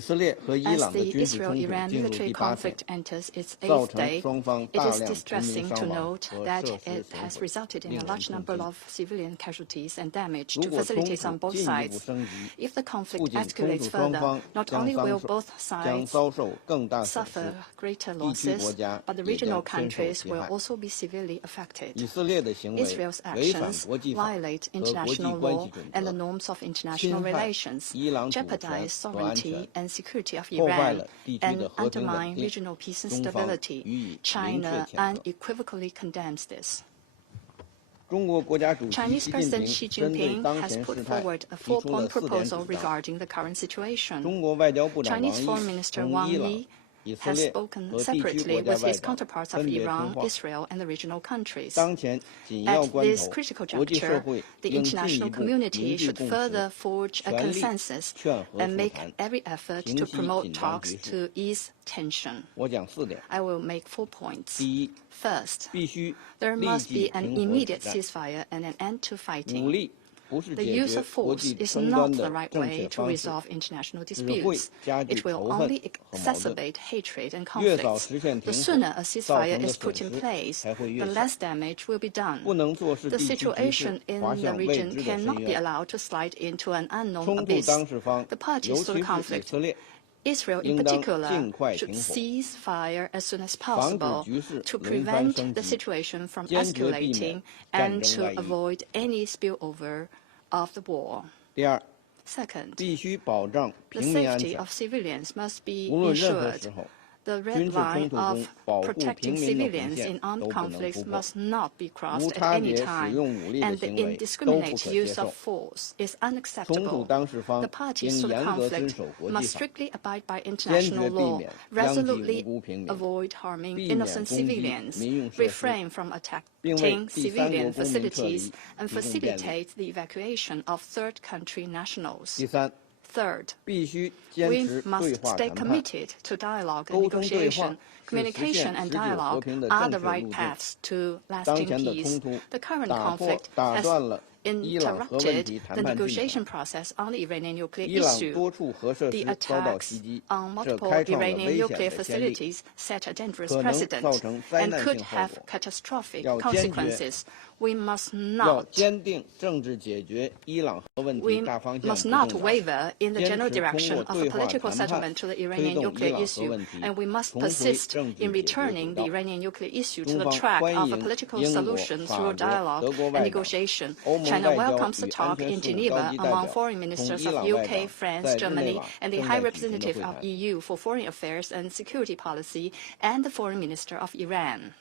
As the Israel-Iran military conflict enters its 8th day, it is distressing to note that it has resulted in a large number of civilian casualties and damage to facilities on both sides. If the conflict escalates further, not only will both sides suffer greater losses, but the regional countries will also be severely affected. Israel's actions violate international law and the norms of international relations, jeopardize sovereignty and security of Iran, and undermine regional peace and stability. China unequivocally condemns this. Chinese President Xi Jinping has put forward a 4-point proposal regarding the current situation. Chinese Foreign Minister Wang Yi has spoken separately with his counterparts of Iran, Israel, and the regional countries. At this critical juncture, the international community should further forge a consensus and make every effort to promote talks to ease tension. I will make 4 points. First, there must be an immediate ceasefire and an end to fighting. The use of force is not the right way to resolve international disputes. It will only exacerbate hatred and conflicts. The sooner a ceasefire is put in place, the less damage will be done. The situation in the region cannot be allowed to slide into an unknown abyss. The parties to the conflict, Israel in particular, should cease fire as soon as possible to prevent the situation from escalating and to avoid any spillover of the war. Second, the safety of civilians must be ensured. The red line of protecting civilians in armed conflicts must not be crossed at any time, and the indiscriminate use of force is unacceptable. The parties to the conflict must strictly abide by international law, resolutely avoid harming innocent civilians, refrain from attacking civilian facilities, and facilitate the evacuation of third country nationals. Third, we must stay committed to dialogue and negotiation. Communication and dialogue are the right paths to lasting peace. The current conflict has interrupted the negotiation process on the Iranian nuclear issue. The attacks on multiple Iranian nuclear facilities set a dangerous precedent and could have catastrophic consequences. We must not waver in the general direction of a political settlement to the Iranian nuclear issue, and we must persist in returning the Iranian nuclear issue to the track of a political solution through dialogue and negotiation. China welcomes the talk in Geneva among foreign ministers of UK, France, Germany, and the High Representative of EU for Foreign Affairs and Security Policy and the Foreign Minister of Iran.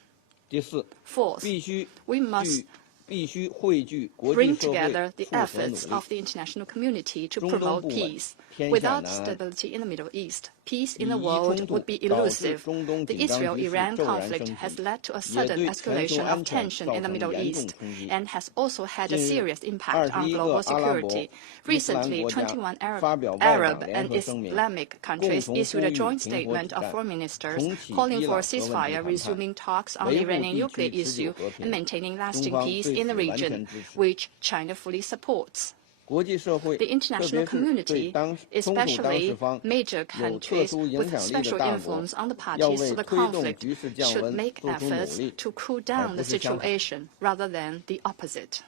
Fourth, we must bring together the efforts of the international community to promote peace. Without stability in the Middle East, peace in the world would be elusive. The Israel-Iran conflict has led to a sudden escalation of tension in the Middle East and has also had a serious impact on global security. Recently, 21 Arab and Islamic countries issued a joint statement of foreign ministers calling for a ceasefire, resuming talks on the Iranian nuclear issue, and maintaining lasting peace in the region, which China fully supports. The international community, especially major countries with special influence on the parties to the conflict, should make efforts to cool down the situation rather than the opposite.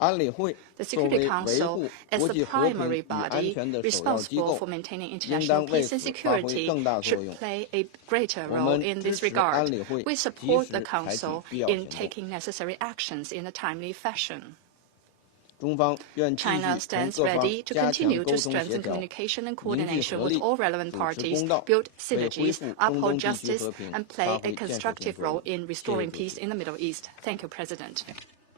The Security Council, as the primary body responsible for maintaining international peace and security, should play a greater role in this regard. We support the Council in taking necessary actions in a timely fashion. China stands ready to continue to strengthen communication and coordination with all relevant parties, build synergies, uphold justice, and play a constructive role in restoring peace in the Middle East. Thank you, President.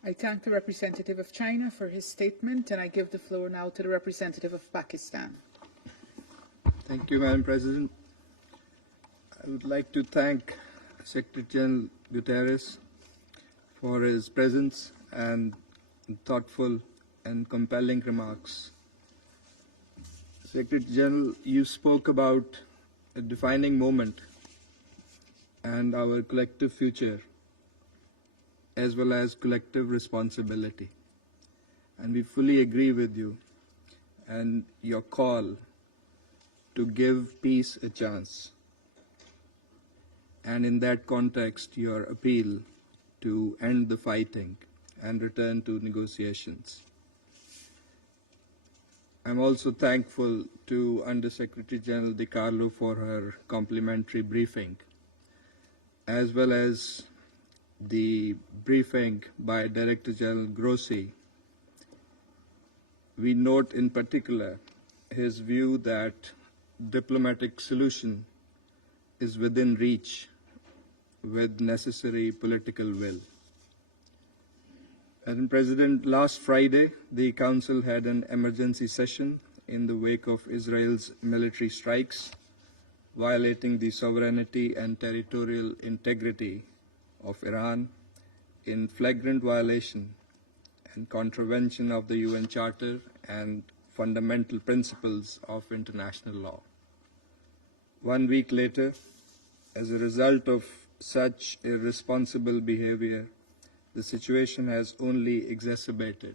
I thank the representative of China for his statement, and I give the floor now to the representative of Pakistan. Thank you, Madam President. I would like to thank Secretary General Guterres for his presence and thoughtful and compelling remarks. Secretary General, you spoke about a defining moment and our collective future, as well as collective responsibility. And we fully agree with you and your call to give peace a chance, and in that context, your appeal to end the fighting and return to negotiations. I'm also thankful to Under-Secretary General Di Carlo for her complimentary briefing, as well as the briefing by Director General Grossi. We note in particular his view that diplomatic solution is within reach with necessary political will. Madam President, last Friday, the Council had an emergency session in the wake of Israel's military strikes, violating the sovereignty and territorial integrity of Iran in flagrant violation and contravention of the UN Charter and fundamental principles of international law. 1 week later, as a result of such irresponsible behavior, the situation has only exacerbated,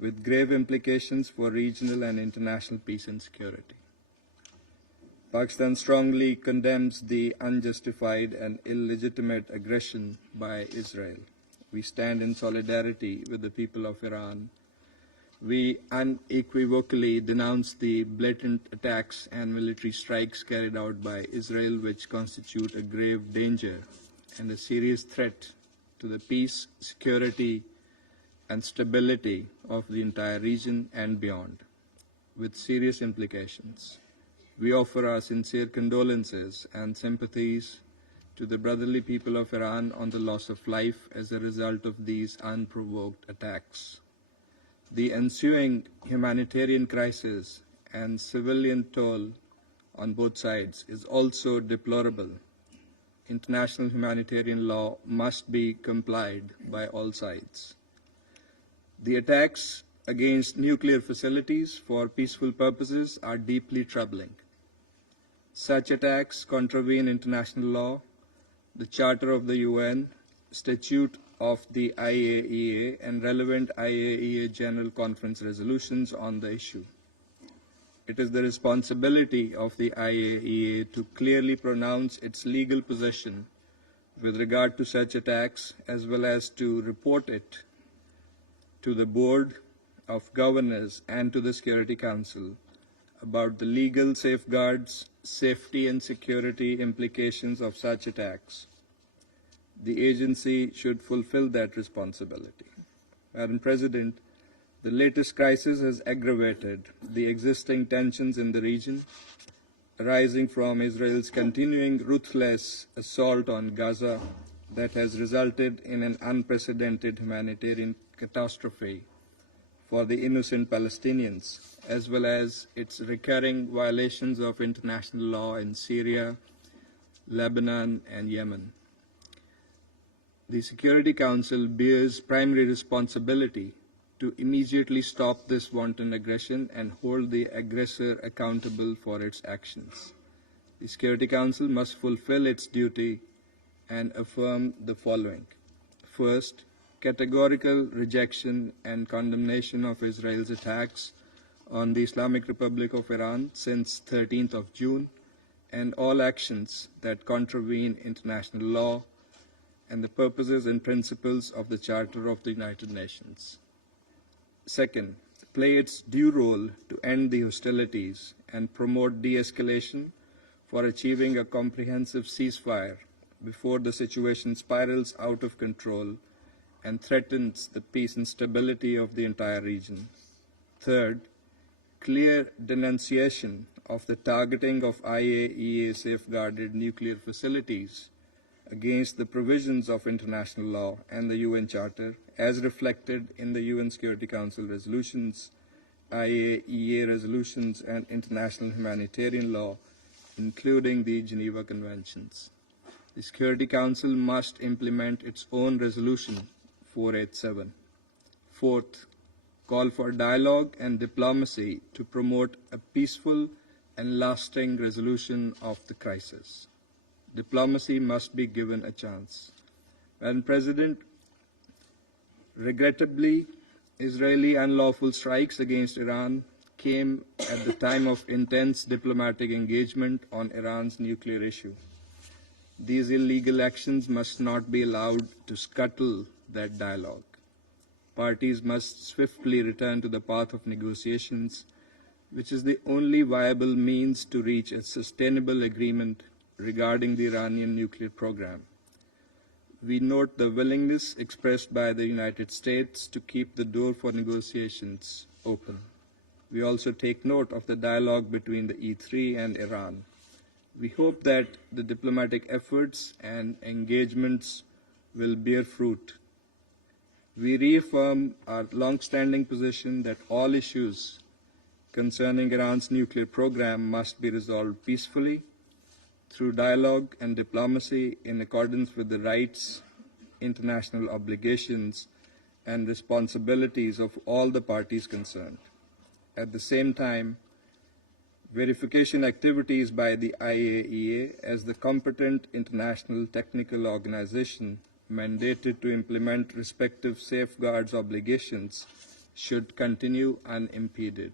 with grave implications for regional and international peace and security. Pakistan strongly condemns the unjustified and illegitimate aggression by Israel. We stand in solidarity with the people of Iran. We unequivocally denounce the blatant attacks and military strikes carried out by Israel, which constitute a grave danger and a serious threat to the peace, security, and stability of the entire region and beyond, with serious implications. We offer our sincere condolences and sympathies to the brotherly people of Iran on the loss of life as a result of these unprovoked attacks. The ensuing humanitarian crisis and civilian toll on both sides is also deplorable. International humanitarian law must be complied by all sides. The attacks against nuclear facilities for peaceful purposes are deeply troubling. Such attacks contravene international law, the Charter of the UN, Statute of the IAEA, and relevant IAEA General Conference resolutions on the issue. It is the responsibility of the IAEA to clearly pronounce its legal position with regard to such attacks, as well as to report it to the Board of Governors and to the Security Council about the legal safeguards, safety and security implications of such attacks. The agency should fulfill that responsibility. Madam President, the latest crisis has aggravated the existing tensions in the region, arising from Israel's continuing ruthless assault on Gaza that has resulted in an unprecedented humanitarian catastrophe for the innocent Palestinians, as well as its recurring violations of international law in Syria, Lebanon, and Yemen. The Security Council bears primary responsibility to immediately stop this wanton aggression and hold the aggressor accountable for its actions. The Security Council must fulfill its duty and affirm the following. First, categorical rejection and condemnation of Israel's attacks on the Islamic Republic of Iran since 13th of June and all actions that contravene international law and the purposes and principles of the Charter of the United Nations. Second, play its due role to end the hostilities and promote de-escalation for achieving a comprehensive ceasefire before the situation spirals out of control and threatens the peace and stability of the entire region. Third, clear denunciation of the targeting of IAEA safeguarded nuclear facilities against the provisions of international law and the UN Charter, as reflected in the UN Security Council resolutions, IAEA resolutions, and international humanitarian law, including the Geneva Conventions. The Security Council must implement its own resolution 487. Fourth, call for dialogue and diplomacy to promote a peaceful and lasting resolution of the crisis. Diplomacy must be given a chance. Madam President, regrettably, Israeli unlawful strikes against Iran came at the time of intense diplomatic engagement on Iran's nuclear issue. These illegal actions must not be allowed to scuttle that dialogue. Parties must swiftly return to the path of negotiations, which is the only viable means to reach a sustainable agreement regarding the Iranian nuclear program. We note the willingness expressed by the United States to keep the door for negotiations open. We also take note of the dialogue between the E3 and Iran. We hope that the diplomatic efforts and engagements will bear fruit. We reaffirm our long-standing position that all issues concerning Iran's nuclear program must be resolved peacefully through dialogue and diplomacy in accordance with the rights, international obligations, and responsibilities of all the parties concerned. At the same time, verification activities by the IAEA as the competent international technical organization mandated to implement respective safeguards obligations should continue unimpeded.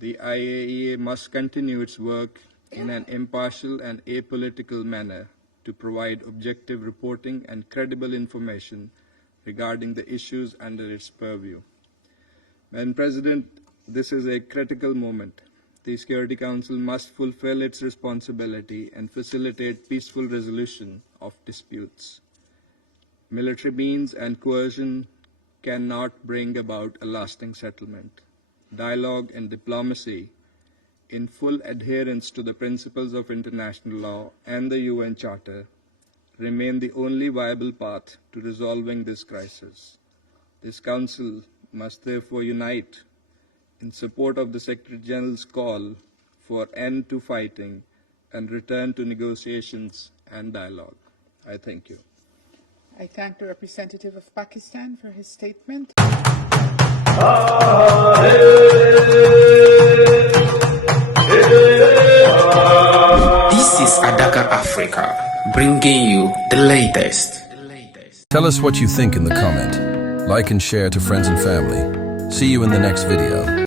The IAEA must continue its work in an impartial and apolitical manner to provide objective reporting and credible information regarding the issues under its purview. Madam President, this is a critical moment. The Security Council must fulfill its responsibility and facilitate peaceful resolution of disputes. Military means and coercion cannot bring about a lasting settlement. Dialogue and diplomacy, in full adherence to the principles of international law and the UN Charter, remain the only viable path to resolving this crisis. This Council must therefore unite in support of the Secretary General's call for end to fighting and return to negotiations and dialogue. I thank you. I thank the representative of Pakistan for his statement. This is Adaka Africa, bringing you the latest. Tell us what you think in the comment. Like and share to friends and family. See you in the next video.